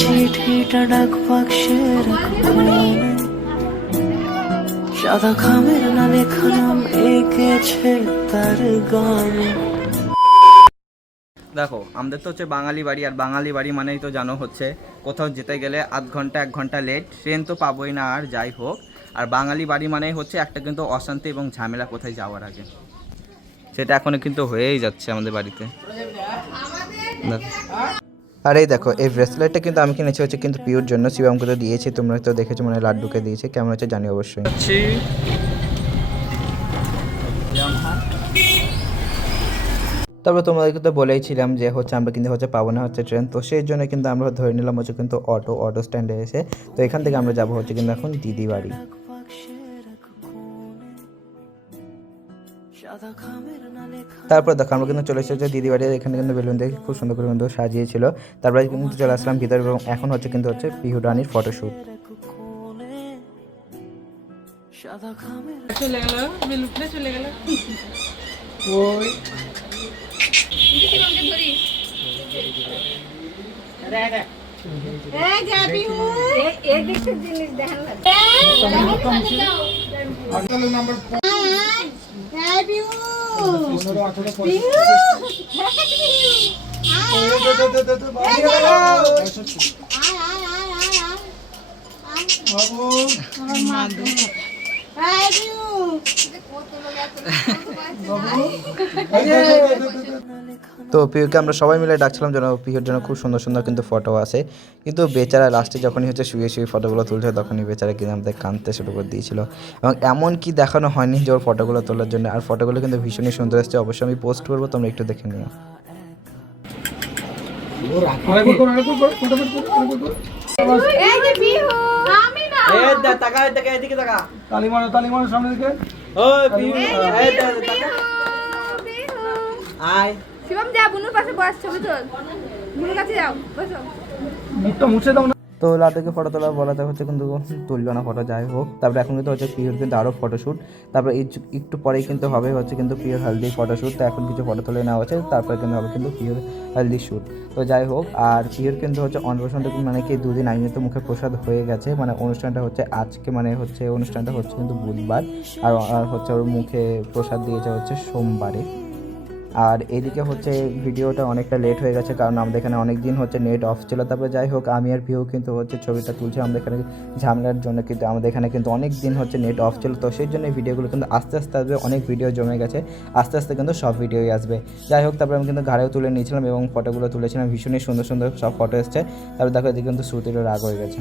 চিঠিটা ডাক বাক্সে রাখবো, সাদা খামের না লেখা নাম এঁকেছে তার গানে। দেখো আমাদের তো হচ্ছে বাঙালি বাড়ি, আর বাঙালি বাড়ি মানেই তো জানো হচ্ছে কোথাও যেতে গেলে আধ ঘন্টা 1 ঘন্টা লেট, ট্রেন তো পাবোই না আর যাই হোক। আর বাঙালি বাড়ি মানেই হচ্ছে একটা কিন্তু অশান্তি এবং ঝামেলা কোথায় যাওয়ার আগে, সেটা এখনো কিন্তু হয়েই যাচ্ছে আমাদের বাড়িতে। আর এই দেখো এই ব্রেসলেটটা কিন্তু আমি কিনেছি হচ্ছে কিন্তু পিওর জন্য, শিবমকে তো দিয়েছি, তোমরা তো দেখেছো মানে লাড্ডুকে দিয়েছে, কেমন হচ্ছে জানি অবশ্যই। তারপর তোমাদেরকে তো বলেইছিলাম যে হচ্ছে আমরা কিন্তু হচ্ছে পাবো না হচ্ছে ট্রেন, তো সেই জন্য কিন্তু আমরা ধরে নিলাম হচ্ছে কিন্তু অটো স্ট্যান্ডে এসে। তো এখান থেকে আমরা যাবো হচ্ছে কিন্তু এখন দিদি বাড়ি। তারপর দেখো আমরা কিন্তু চলে এসেছি দিদি বাড়ি, এখানে কিন্তু বেলুন দিয়ে খুব সুন্দর করে কিন্তু সাজিয়েছিল। তারপরে কিন্তু চলে আসলাম ভিতরে এবং এখন হচ্ছে কিন্তু হচ্ছে পিহু রানীর ফটোশ্যুট। চলে গেল বেলুনটা চলে গেল। ওই এই যাবি এই দেখতে জিনিস দেখেন না নাম্বার যাবি তো পিহুকে আমরা সবাই মিলে ডাকছিলাম যেন পিহুর জন্য খুব সুন্দর সুন্দর কিন্তু ফটো আসে, কিন্তু বেচারা লাস্টে যখনই হচ্ছে শুয়ে শুয়ে ফটোগুলো তুলছে তখনই বেচারা কিন্তু আমাদের কাঁদতে শুরু করে দিয়েছিল। এবং এমন কি দেখানো হয়নি যে ওর ফটোগুলো তোলার জন্য, আর ফটোগুলো কিন্তু ভীষণই সুন্দর এসেছে, অবশ্যই আমি পোস্ট করবো, তোমরা একটু দেখে নিও। শিবম যা বুনুর পাশে বস, ছবি তোল, বুনুর কাছে যাও, বসো। মুখটা মুছে দাও না। তো লাটুকে ফটো তোলা বলাতে হচ্ছে কিন্তু তুললো না ফটো, যাই হোক। তারপরে এখন কিন্তু হচ্ছে পিওর কিন্তু আরও ফটোশ্যুট, তারপরে একটু পরেই কিন্তু হবে হচ্ছে কিন্তু পিওর হেলদি ফটোশ্যুট। তো এখন কিছু ফটো তুলে নেওয়া হচ্ছে, তারপরে কিন্তু হবে কিন্তু পিওর হেলদি শ্যুট। তো যাই হোক, আর পিওর কিন্তু হচ্ছে অন্নপ্রাশনটা মানে কি 2 দিন আগে তো মুখে প্রসাদ হয়ে গেছে, মানে অনুষ্ঠানটা হচ্ছে আজকে, মানে হচ্ছে অনুষ্ঠানটা হচ্ছে কিন্তু বুধবার, আর হচ্ছে ওর মুখে প্রসাদ দিয়েছে হচ্ছে সোমবারে। আর এদিকে হচ্ছে ভিডিওটা অনেকটা লেট হয়ে গেছে, কারণ আমাদের এখানে অনেক দিন হচ্ছে নেট অফ ছিল। তারপরে যাই হোক, আমি আর পিহু কিন্তু হচ্ছে ছবিটা তুলছি আমাদের এখানে ঝামেলার জন্য, কিন্তু আমাদের এখানে কিন্তু অনেক দিন হচ্ছে নেট অফ ছিল, তো সেই জন্য ভিডিওগুলো কিন্তু আস্তে আস্তে আসবে, অনেক ভিডিও জমে গেছে, আস্তে আস্তে কিন্তু সব ভিডিওই আসবে। যাই হোক, তারপরে আমি কিন্তু ঘাড়েও তুলে নিয়েছিলাম এবং ফটোগুলো তুলেছিলাম, ভীষণই সুন্দর সুন্দর সব ফটো এসছে। তারপর দেখো এদিকে কিন্তু শ্রুতিরও রাগ হয়ে গেছে।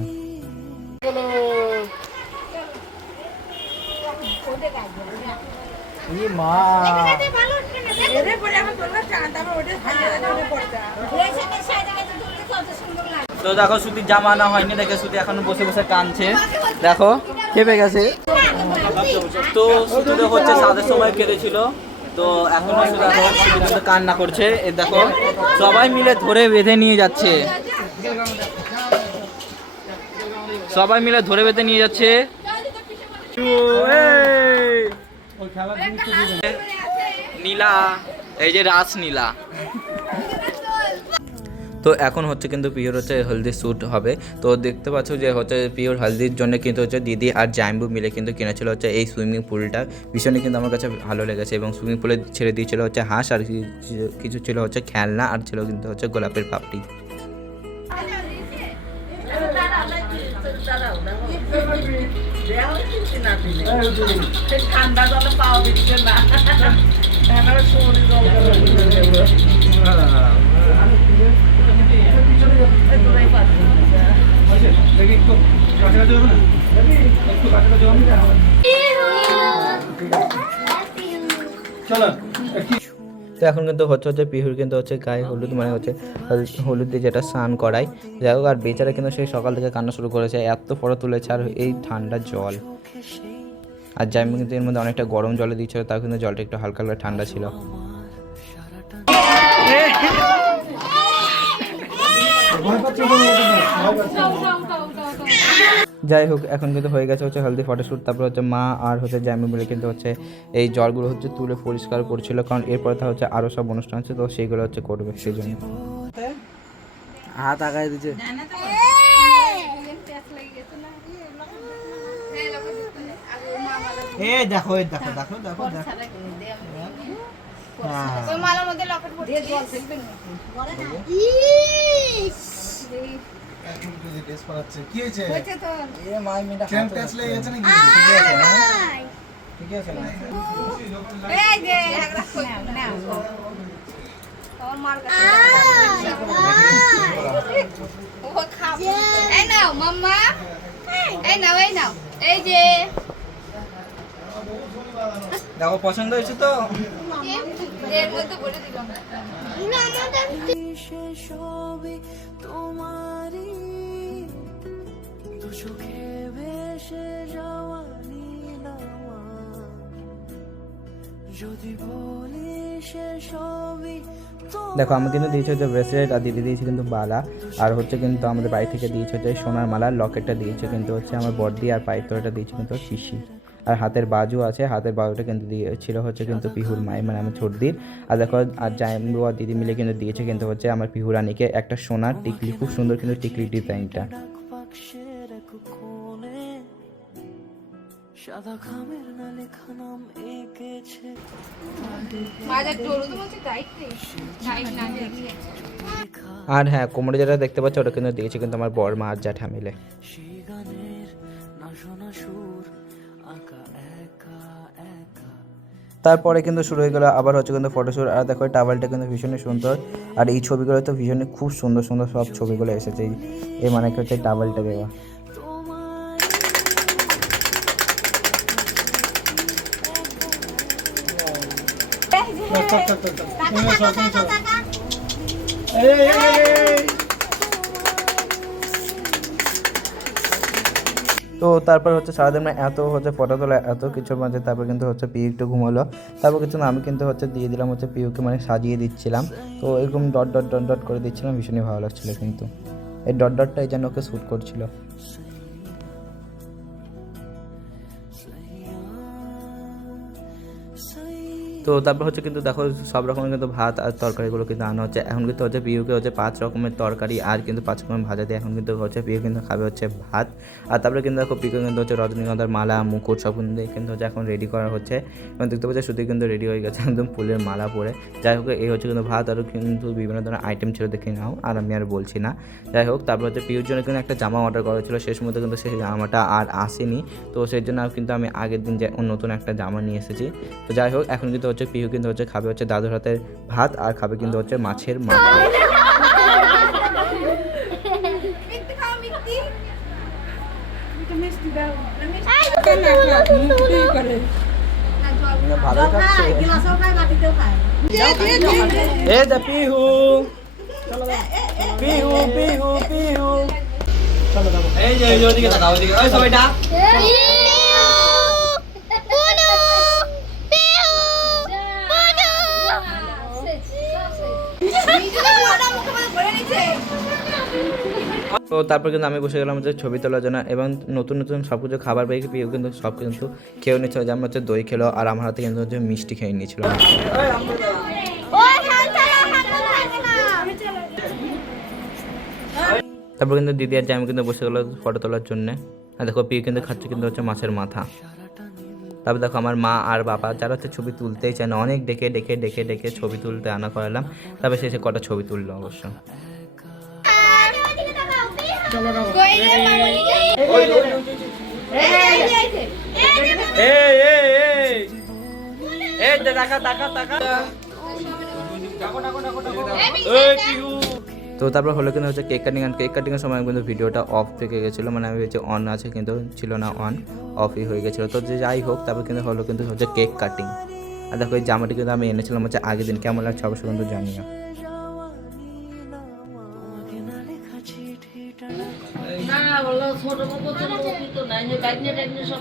তো দেখো শ্রুতির জামা আনা হয়নি, দেখে শ্রুতি এখন বসে বসে কাঁদছে, দেখো কেঁপে গেছে। তো শ্রুতি তো হচ্ছে সাদের সময় কেঁদেছিল, তো এখন দেখো কান্না করছে। এ দেখো সবাই মিলে ধরে বেঁধে নিয়ে যাচ্ছে, সবাই মিলে ধরে বেঁধে নিয়ে যাচ্ছে। নীলা, এই যে রাস নীলা। তো এখন হচ্ছে কিন্তু পিওর হচ্ছে হলদি শ্যুট হবে। তো দেখতে পাচ্ছ যে হচ্ছে পিওর হলদির জন্য কিন্তু হচ্ছে দিদি আর জাম্বু মিলে কিন্তু কিনেছিল হচ্ছে এই সুইমিং পুলটা, ভীষণই কিন্তু আমার কাছে ভালো লেগেছে। এবং সুইমিং পুলে ছেড়ে দিয়েছিল হচ্ছে হাঁস, আর কিছু ছিল হচ্ছে খেলনা, আর ছিল কিন্তু হচ্ছে গোলাপের পাপড়ি। ঠান্ডা জলে পাওয়া দিচ্ছে না, তো এখন কিন্তু হচ্ছে পিহুর কিন্তু হচ্ছে গায়ে হলুদ, মানে হচ্ছে হলুদ দিয়ে যেটা স্নান করায়। যাই হোক, আর বেচারা কিন্তু সেই সকাল থেকে কান্না শুরু করেছে, এত ফটো তুলেছে, আর এই ঠান্ডা জল। আর যাই কিন্তু এর মধ্যে অনেকটা গরম জলে দিচ্ছিল, তাও কিন্তু জলটা একটু হালকা হালকা ঠান্ডা ছিল। যাই হোক, এখন কিন্তু হয়ে গেছে হচ্ছে হেলদি ফটোশ্যুট। তারপর হচ্ছে মা আর হচ্ছে জামি মিলে কিন্তু হচ্ছে এই জলগুলো হচ্ছে তুলে পরিষ্কার করছিল, কারণ এরপরে তো হচ্ছে আরও সব অনুষ্ঠান আছে, তো সেইগুলো হচ্ছে করবে, সেই জন্য হাত আগায় দিচ্ছে। এই দেখো এই দেখো দেখো দেখো দেখো ওই মালার মধ্যে লকেট পড়ছে এখন তুই ড্রেস পরাচ্ছে কি হয়েছে হয়েছে তো এ মাই মিটা চেন টেস লেগে গেছে নাকি ঠিক আছে না এই যে একটা কই না তোর মার কাছে ও খাও এই নাও মাম্মা এই নাও এই যে দেখো পছন্দ হয়েছে তো এর মধ্যে বলে দিলাম সবই তোমারই দু চোখে ভেসে যাওয়া নীলামা যদি বলি সে সবই দেখো আমি কিন্তু দিয়েছি হচ্ছে ব্রেসলেট আর দিদি দিয়েছি কিন্তু বালা আর হচ্ছে কিন্তু আমাদের বাড়ি থেকে দিয়েছে হচ্ছে সোনার মালা লকেটটা দিয়েছে কিন্তু হচ্ছে আমার বর্দি আর পায়ের তোড়াটা দিয়েছে কিন্তু শিশি আর হাতের বাজু আছে হাতের বাজুটা কিন্তু দিয়েছিল হচ্ছে কিন্তু পিহুর মাই মানে আমার ছোটদির আর দেখো আর জাইম্বু আর দিদি মিলে কিন্তু দিয়েছে কিন্তু হচ্ছে আমার পিহু রানীকে একটা সোনার টিকলি খুব সুন্দর কিন্তু টিকলি ডিজাইনটা বাক্সের এক কোণে সাদা খামের না লেখা নাম এঁকেছে মাজার ডোরু তো বলছে টাইট না দেখে আর হ্যাঁ কোমরে যেটা দেখতে পাচ্ছ ওটা কিন্তু দিয়েছে কিন্তু আমার বর মা আর জ্যাঠা মিলে সেই গানের না শোনা সুর আঁকা একা একা তারপরে কিন্তু শুরু হয়ে গেলো আবার হচ্ছে কিন্তু ফটোশ্যুট আর দেখো টাওয়ালটা কিন্তু ভীষণই সুন্দর আর এই ছবিগুলো তো ভীষণই খুব সুন্দর সুন্দর সব ছবিগুলো এসেছে এই মানে কি হচ্ছে টাওয়ালটা দেওয়া তো তারপর হচ্ছে সারাদিন মানে এত হচ্ছে ফটো তোলা এত কিছুর মাঝে তারপর কিন্তু হচ্ছে পিউ একটু ঘুমালো তারপর কিছু না আমি কিন্তু হচ্ছে দিয়ে দিলাম হচ্ছে পিউকে মানে সাজিয়ে দিচ্ছিলাম তো এরকম ডট ডট ডট ডট করে দিচ্ছিলাম ভীষণই ভালো লাগছিলো কিন্তু এই ডট ডটটা এই জন্য ওকে শ্যুট করছিল তো তারপর হচ্ছে কিন্তু দেখো সব রকমের কিন্তু ভাত আর তরকারিগুলো কিন্তু আনা হচ্ছে এখন কিন্তু হচ্ছে পিউকে হচ্ছে 5 রকমের তরকারি আর কিন্তু 5 রকমের ভাজা দিয়ে এখন কিন্তু হচ্ছে পিউ কিন্তু খাবে হচ্ছে ভাত আর তারপরে কিন্তু দেখো পিউকে কিন্তু হচ্ছে রজনীগন্ধার মালা মুকুট সব কিন্তু হচ্ছে এখন রেডি করা হচ্ছে এবং দেখতে পাচ্ছি শুধু কিন্তু রেডি হয়ে গেছে একদম ফুলের মালা পরে যাই হোক এই হচ্ছে কিন্তু ভাত আরও কিন্তু বিভিন্ন ধরনের আইটেম ছিল দেখে নাও আর আমি আর বলছি না যাই হোক তারপর হচ্ছে পিউর জন্য কিন্তু একটা জামা অর্ডার করা ছিল শেষ মধ্যে কিন্তু সেই জামাটা আর আসেনি তো সেই জন্য কিন্তু আমি আগের দিন যে নতুন একটা জামা নিয়ে এসেছি তো যাই হোক এখন কিন্তু হচ্ছে পিহু কিন্তু হচ্ছে খাবে হচ্ছে দাদুর হাতের ভাত আর খাবে কিন্তু হচ্ছে মাছের মাথা মিষ্টি খাও মিষ্টি মিষ্টি দাও ভালো খাচ্ছে এ দা পিহু পিহু পিহু পিহু এই যে ওদিকে তাকাও ওদিকে ওই সবাই ডাক তো তারপর কিন্তু আমি বসে গেলাম হচ্ছে ছবি তোলার জন্য এবং নতুন নতুন সব কিছু খাবার পেয়ে পিউ কিন্তু সব কিন্তু খেয়েও নিচ্ছিল যেমন হচ্ছে দই খেলো আর আমার হাতে কিন্তু হচ্ছে মিষ্টি খেয়ে নিয়েছিল তারপর কিন্তু দিদি আর জামি কিন্তু বসে গেলো ফটো তোলার জন্য আর দেখো পিউ কিন্তু খাচ্ছে কিন্তু হচ্ছে মাছের মাথা তারপর দেখো আমার মা আর বাবা যারা হচ্ছে ছবি তুলতেই চায় না অনেক ডেকে ডেকে ডেকে ডেকে ছবি তুলতে আনা করালাম তারপর শেষে কটা ছবি তুললো অবশ্য তো তারপর হলো কিন্তু হচ্ছে কেক কাটিংয়ের সময় কিন্তু ভিডিওটা অফ থেকে গেছিলো মানে আমি ভেবেছি অন আছে কিন্তু ছিল না অন অফই হয়ে গেছিলো তো যে যাই হোক তারপর কিন্তু হলো কিন্তু হচ্ছে কেক কাটিং আর দেখো এই জামাটি কিন্তু আমি এনেছিলাম হচ্ছে আগের দিন কেমন লাগছে অবশ্যই কিন্তু জানিও না বললো ছোট মতো তো নাই যে বাইকনে টাইকনে সব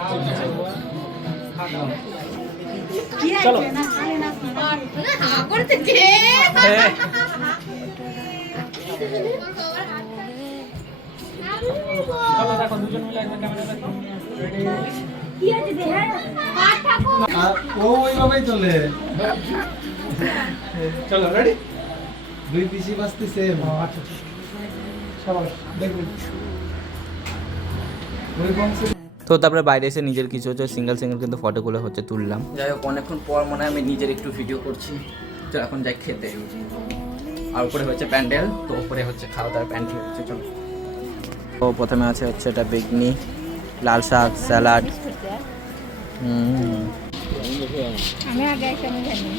চলো না করতে যে চলো দেখো দুজন মিলে একবার ক্যামেরা দেখো কি আছে দেখ আর থাকো ও ওইভাবেই চলে চলো রেডি দুই পিসি বাজতে সেম আচ্ছা সবাই দেখুন ওই বংশে তো তারপরে বাইরে এসে নিজের কিছু হচ্ছে সিঙ্গেল কিন্তু ফটোগুলো হচ্ছে তুললাম। যাই হোক অনেকক্ষণ পর মনে হয় আমি নিজের একটু ভিডিও করছি। তো এখন যাই খেতে। আর উপরে হচ্ছে প্যান্ডেল, তো উপরে হচ্ছে খাওয়া দাওয়ার প্যান্ডেল হচ্ছে। চলো। তো প্রথমে আছে হচ্ছে এটা বেগনি, লাল শাক, স্যালাড। আমি আগে একটা জানি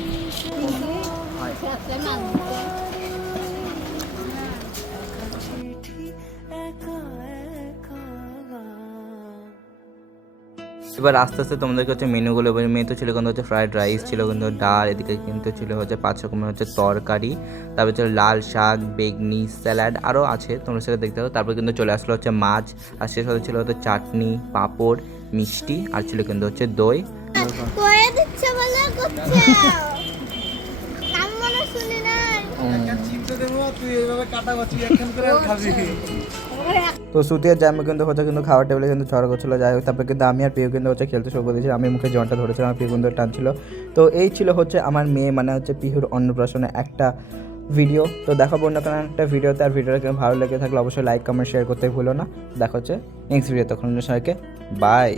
এবার আস্তে আস্তে তোমাদেরকে হচ্ছে মেনুগুলো মেনু ছিল কিন্তু হচ্ছে ফ্রাইড রাইস, ছিল কিন্তু ডাল, এদিকে কিন্তু ছিল হচ্ছে 5 রকমের হচ্ছে তরকারি, তারপর ছিল লাল শাক, বেগনি, স্যালাড, আরও আছে তোমরা সেটা দেখতে পাবো। তারপর কিন্তু চলে আসলো হচ্ছে মাছ, আর শেষ হতে ছিল হচ্ছে চাটনি, পাঁপড়, মিষ্টি, আর ছিল কিন্তু হচ্ছে দই। করে দিচ্ছে বলে করছে নাম মনে শুনি না চিপস দেবো, তুই এইভাবে কাটাবাছি একখান করে আর খাবি। তো শ্রুতি আর জামি কিন্তু হচ্ছে কিন্তু খাওয়ার টেবিলে কিন্তু ঝড় করছিল। যাই হোক তারপরে কিন্তু আমি আর প্রিয় কিন্তু হচ্ছে খেলতে শুরু করে দিয়েছি। আমি মুখে জলটা ধরেছিলাম, আর প্রিয় কিন্তু টানছিল। তো এই ছিল হচ্ছে আমার মেয়ে মানে হচ্ছে পিহুর অন্নপ্রাশনের একটা ভিডিও। তো দেখাবো অন্য কোনো একটা ভিডিওতে। আর ভিডিওটা ভালো লেগে থাকলে অবশ্যই লাইক কমেন্ট শেয়ার করতে ভুলো না। দেখা হচ্ছে নেক্সট ভিডিও, তখন সবাইকে বাই।